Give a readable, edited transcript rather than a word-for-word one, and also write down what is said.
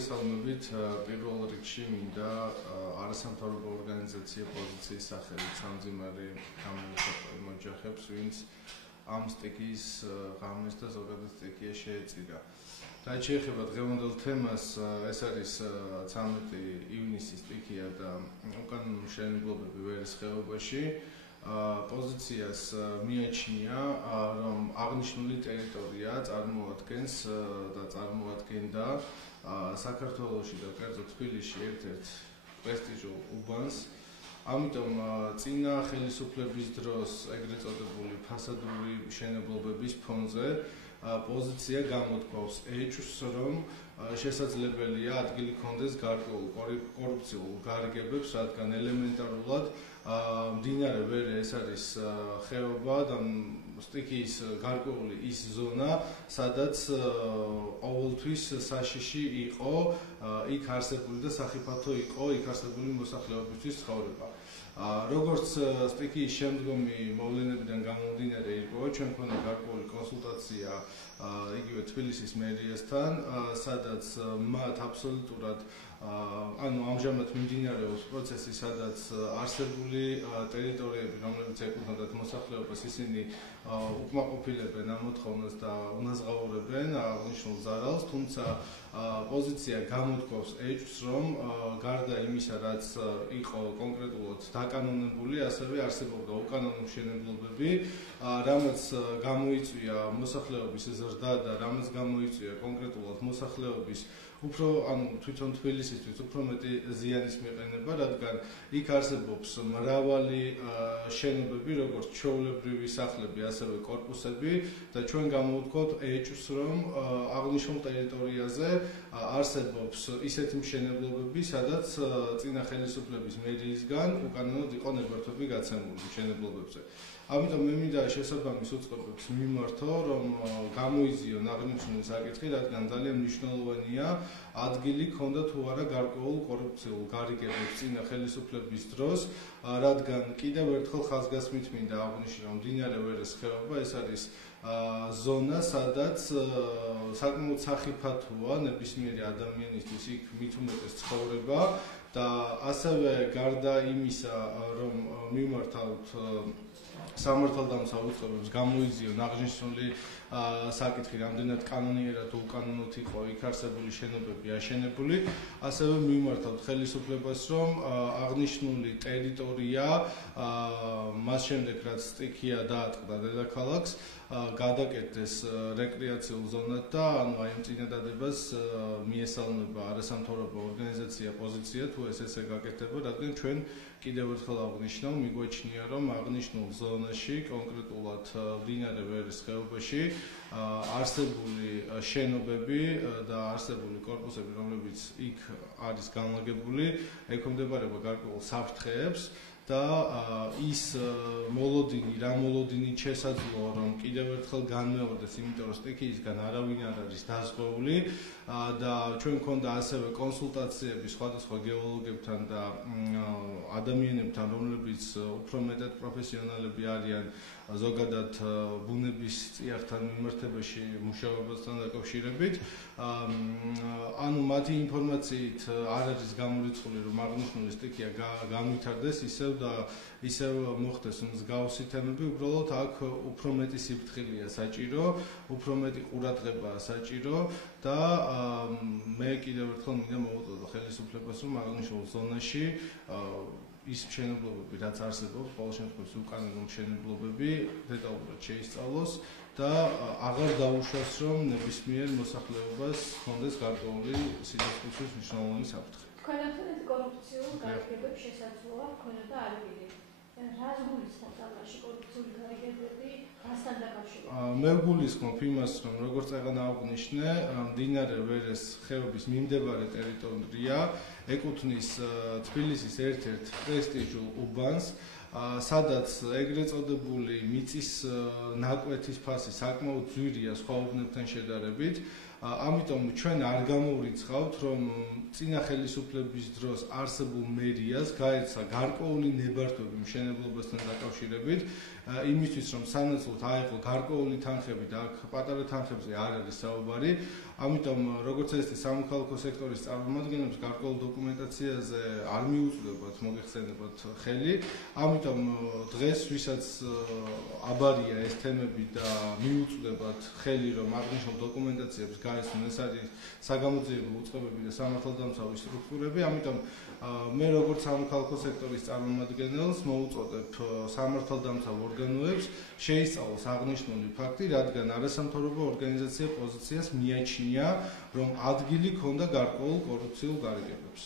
მოგესალმებით. პირველ რიგში მინდა არასამთავრობო ორგანიზაცია პოზიციის სახელით სამძიმარი გამოსახვა იმ ოჯახებს, ვინც ამ სტიქიის ღამეს და ზოგადად სტიქია შეეწირა. რაც შეეხება დღევანდელ თემას, ეს არის 13 ივნისის სტიქია და უკანონო მშენებლობები ვერის ხეობაში. Პოზიციას მიაჩნია, რომ აღნიშნული ტერიტორია წარმოადგენს და წარმოადგენდა საქართველოში და კერძოდ თბილისში ერთ-ერთ პრესტიჟულ უბანს. ამიტომ წინა ხელისუფლების დროს ეგრეთ წოდებული ფასადური მშენებლობების ფონზე პოზიცია გამოთქვავს ეჭვს, რომ შესაძლებელია ადგილი ჰქონდეს გარკვეულ კორუფციულ გარიგებებს, რადგან ელემენტარულად მდინარე ვერე ეს არის ხეობა და სტიქიის გარკვეული ის ზონა, სადაც ყოველთვის საშიში იყო იქ არსებული და სახიფათო იყო იქ არსებული მოსახლეობისთვის ცხოვრება. როგორც სტიქიის შემდგომი მოვლენებიდან გამომდინარე იყო, ჩვენ გვქონდა გარკვეული კონსულტაცია იგივე თბილისის მერიასთან, სადაც მათ აბსოლუტურად ამჟამად მიმდინარეობს პროცესი, სადაც არსებული ტერიტორიები, რომლებიც ეკუთვნოდათ მოსახლეობას, ისინი უკმაყოფილებენ ამ მოთხოვნას და უნაზღაურებენ აღნიშნულ ზარალს, თუმცა პოზიცია გამოთქვავს ეჭვს, რომ გარდა იმისა, რაც იყო კონკრეტულად დაკანონებული, ასევე არსებობდა უკანონო მშენებლობები, რამაც გამოიწვია მოსახლეობის ზრდა და რამაც გამოიწვია კონკრეტულად მოსახლეობის უფრო თვითონ თბილისისთვის უფრო მეტი ზიანის მიყენება, რადგან იქ არსებობს მრავალი შენობები, როგორც ჩვეულებრივი სახლები, ასევე კორპუსები და ჩვენ გამოვთქვათ ეჭვს, რომ აღნიშნულ ტერიტორიაზე არსებობს ისეთი მშენებლობები, სადაც წინა ხელისუფლების მერიისგან უკანონოდ იყო ნებართვები გაცემული მშენებლობებზე. ამიტომ მე მინდა შესაბამის უწყებებს მიმართო, რომ გამოიზიონ აღნიშნული საკითხი, რადგან ძალიან მნიშვნელოვანია ადგილი ჰქონდა თუ არა გარკვეულ კორუფციულ გარიგებებს წინა ხელისუფლების დროს, რადგან კიდევ ერთხელ ხაზგასმით მინდა აღვნიშნო, რომ მდინარე ვერეს ხეობა ეს არის ზონა, სადაც საკმაოდ სახიფათოა ნებისმიერი ადამიანისთვის იქ მით უმეტეს ცხოვრება და ასევე გარდა იმისა, რომ მიმართავთ სამართალდამცავ უწყებებს გამოიზიონ აღნიშნული საკითხი, რამდენად კანონიერად თუ უკანონოდ იყო იქ არსებული შენობები აშენებული, ასევე მიმართავთ ხელისუფლებას, რომ აღნიშნული ტერიტორია მას შემდეგ, რაც სტიქია დაატყდა დედაქალაქს, გადაკეთდეს რეკრეაციულ ზონად და აი ამ წინადადებას მიესალმება არასამთავრობო ორგანიზაცია პოზიცია, თუ ესე გაკეთდება, რადგან ჩვენ კიდევ ერთხელ აღნიშნავ, მიგვაჩნია, რომ აღნიშნულ ზონაში, კონკრეტულად მდინარე ვერის ხეობაში არსებული შენობები და არსებული კორპუსები, რომლებიც იქ არის განლაგებული, ექვემდებარება გარკვეულ საფრთხეებს და ის მოლოდინი, რა მოლოდინი შესაძლოა, რომ კიდევ ერთხელ განმეორდეს, იმიტომ რომ სტიქიისგან არავინ არ არის დაზღვეული და ჩვენ გვქონდა ასევე კონსულტაციები სხვადასხვა გეოლოგებთან და ადამიანებთან, რომლებიც უფრო მეტად პროფესიონალები არიან ზოგადად ბუნების წიაღთან მიმართებაში მუშაობასთან დაკავშირებით. ანუ მათი ინფორმაციით არ არის გამორიცხული, რომ აღნიშნული სტიქია განვითარდეს ისევ მოხდეს მსგავსი თემები, უბრალოდ აქ უფრო მეტი სიფრთხილეა საჭირო, უფრო მეტი ყურადღებაა საჭირო და მე კიდევ ერთხელ მინდა მოვუწოდო ხელისუფლებას, რომ აღნიშნულ ზონაში ის მშენებლობები, რაც არსებობს, ყოველ შემთხვევაში უკანონო მშენებლობები დეტალურად შეისწავლოს და აღარ დაუშვას, რომ ნებისმიერ მოსახლეობას ჰქონდეს გარკვეული სიცოცხლის მნიშვნელოვანი საფრთხე. თქვენთან კორუფციულ გარიგებებს შესაძლოა ჰქონოდა ადგილი. რა გულისხმობთ ამაში კორუფციული გარიგებები რასთან დაკავშირებით? მე გულისხმობ იმას, რომ როგორც წეგანა აღვნიშნე, მდინარე ვერეს ხეობის მიმდებარე ტერიტორია ეკუთვნის თბილისის ერთ-ერთ პრესტიჟულ უბანს, სადაც ეგრეთ წოდებული მიწის ნაკვეთის ფასი საკმაოდ ძვირია სხვა უბნებთან შედარებით. ამიტომ ჩვენ არ გამოვრიცხავთ, რომ წინა ხელისუფლების დროს არსებულ მერიას გაეცა გარკვეული ნებართვები მშენებლობასთან დაკავშირებით, იმისთვის რომ სანაცვლოდ აეღო გარკვეული თანხები და აქ პატარა თანხებზე არ არის საუბარი, ამიტომ როგორც ეს სამოქალაქო სექტორის წარმომადგენლებს გარკვეულ დოკუმენტაციაზე არ მიუწვდებათ მოგეხსენებათ ხელი, ამიტომ დღეს ვისაც აბარია ეს თემები და მიუწვდებათ ხელი რომ აღნიშნულ დოკუმენტაციებს გაესწრონ, ეს არის საგამოძიებო უწყებები და სამართალდამცავი სტრუქტურები, ამიტომ მე როგორც სამოქალაქო სექტორის წარმომადგენელს მოვუწოდებ სამართალდამცავ ორგანოებს შეისწავლოს აღნიშნული ფაქტი, რადგან არასამთავრობო ორგანიზაცია პოზიციას მიაჩნია, რომ ადგილი ქონდა გარკვეულ კორუფციულ გარიგებებს.